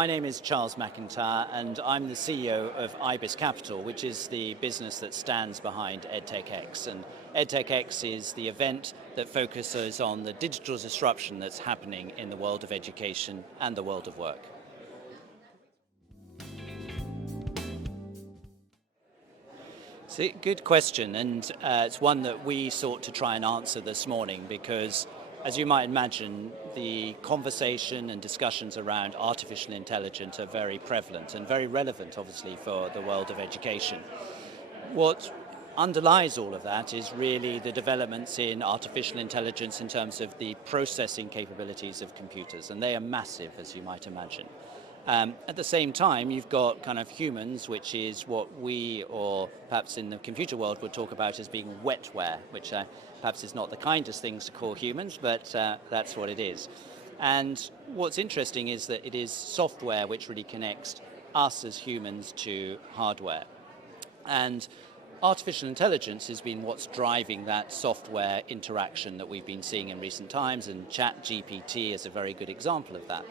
My name is Charles McIntyre and I'm the CEO of IBIS Capital, which is the business that stands behind EdTechX. And EdTechX is the event that focuses on the digital disruption that's happening in the world of education and the world of work. So, good question, and it's one that we sought to try and answer this morning because, as you might imagine, the conversation and discussions around artificial intelligence are very prevalent and very relevant, obviously, for the world of education. What underlies all of that is really the developments in artificial intelligence in terms of the processing capabilities of computers, and they are massive, as you might imagine. At the same time, you've got kind of humans, which is what we, or perhaps in the computer world, would talk about as being wetware, which perhaps is not the kindest things to call humans, but that's what it is. And what's interesting is that it is software which really connects us as humans to hardware. And artificial intelligence has been what's driving that software interaction that we've been seeing in recent times, and ChatGPT is a very good example of that.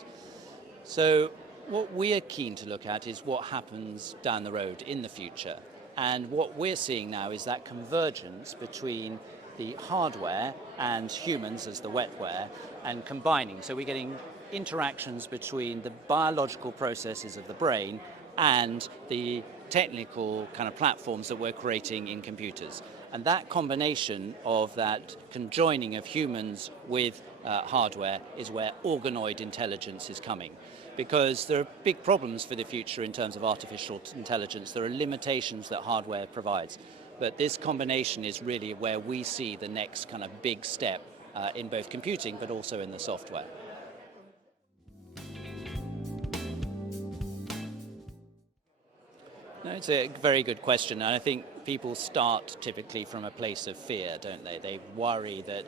So what we are keen to look at is what happens down the road in the future. And what we're seeing now is that convergence between the hardware and humans as the wetware and combining. So we're getting interactions between the biological processes of the brain and the technical kind of platforms that we're creating in computers. And that combination of that conjoining of humans with hardware is where organoid intelligence is coming. Because there are big problems for the future in terms of artificial intelligence. There are limitations that hardware provides. But this combination is really where we see the next kind of big step in both computing but also in the software. No, it's a very good question, and I think people start typically from a place of fear, don't they? They worry that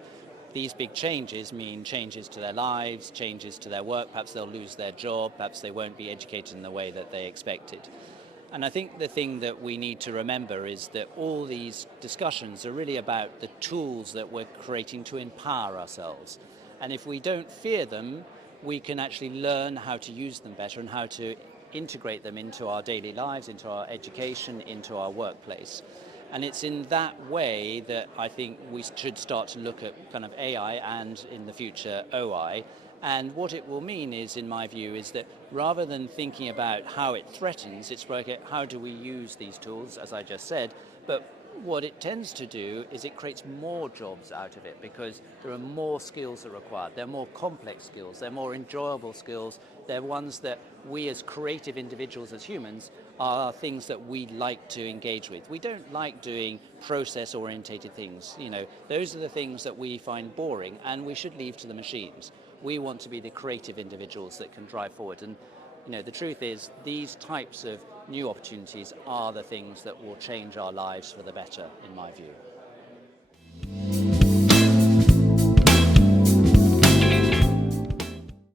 these big changes mean changes to their lives, changes to their work, perhaps they'll lose their job, perhaps they won't be educated in the way that they expected. And I think the thing that we need to remember is that all these discussions are really about the tools that we're creating to empower ourselves. And if we don't fear them, we can actually learn how to use them better and how to integrate them into our daily lives, into our education, into our workplace. And it's in that way that I think we should start to look at kind of AI and, in the future, OI. And what it will mean is, in my view, is that rather than thinking about how it threatens, it's like how do we use these tools, as I just said, but what it tends to do is it creates more jobs out of it because there are more skills that are required. They're more complex skills, they're more enjoyable skills, they're ones that we as creative individuals, as humans, are things that we like to engage with. We don't like doing process-orientated things. You know, those are the things that we find boring and we should leave to the machines. We want to be the creative individuals that can drive forward. And you know, the truth is, these types of new opportunities are the things that will change our lives for the better, in my view.